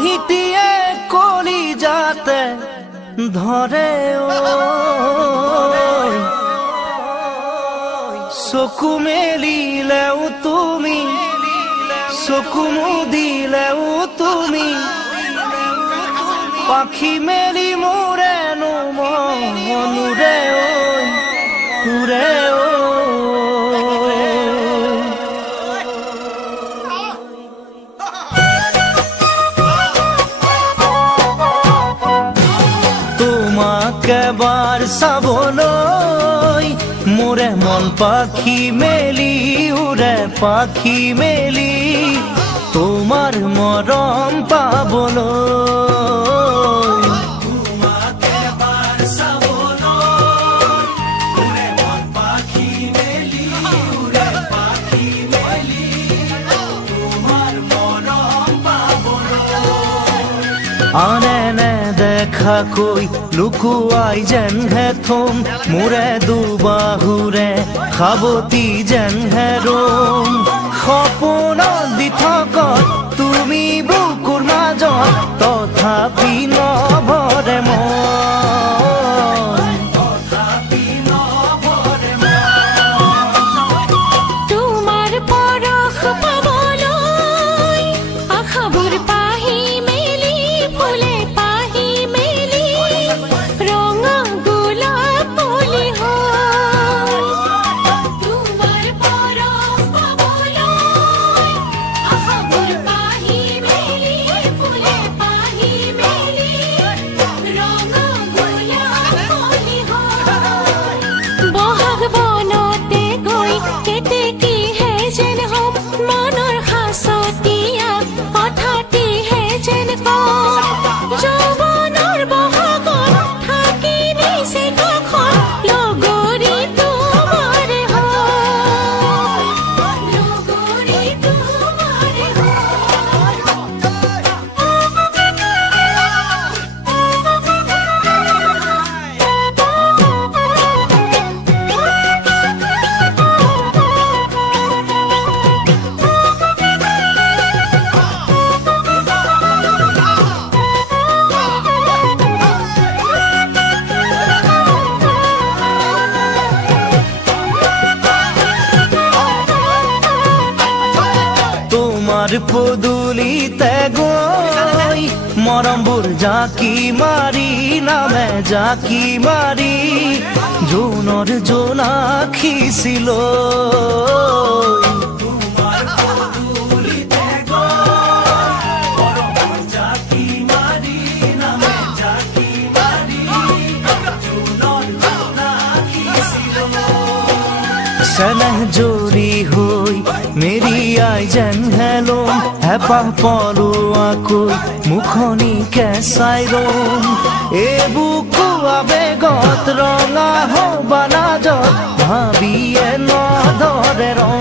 হাঁহিটিয়ে কলিজাতে ধরে চকু মেলিলেও তুমি চকু মুদিলেও তুমি পাখি মেলি মোরেনো মনুরে উরে তোমাকে বার চাবলৈ মোরে মন পাখি মেলি উৰে পাখি মেলি তোমাৰ মৰম পাবলৈ তোমাকে বাৰ চাবলৈ মোৰে মন পাখি মেলি উৰে পাখি মেলি তোমার মরম পাবলৈ আনে দেখা কই লুকুয়াই যেন হে থম মোরে দুবাহুরে খাবতি যেন হে রোম সপোনত দি থকত তুমি বুকুৰ মাজত তথাপি নভৰে তোমাৰ পৰশ পাবলৈ আশাবোৰ পাহি মেলি ফুলে পাহি মেলি ৰঙা গোলাপ পুলি হ'ল তোমাৰ পৰশ পাবলৈ আশাবোৰ পাহি মেলি ফুলে পাহি মেলি ৰঙা গোলাপ পুলি হ'ল বহাগ বনতে গৈ কেতেকীহে যেন হ'ম মনৰ সাঁচতীয়া কথাটিহে যেন কম যৌৱনৰ বহাগত থাকি নিছে কাষত লগৰী তোমাৰে হ'ল লগৰী তোমাৰে তোমাৰ পদূলিতে গৈ মৰমবোৰ জাকি মাৰি নামে জাকি মাৰি জোনৰ জোনাখিছিল চেনেহ জৰি হৈ মেৰিয়াই যেন হেলম হেঁপাহ পলোৱাকৈ মুখনিকে চাই ৰম এই বুকু আবেগত ৰঙা হবানাজত ভাবিয়ে নধৰে ৰং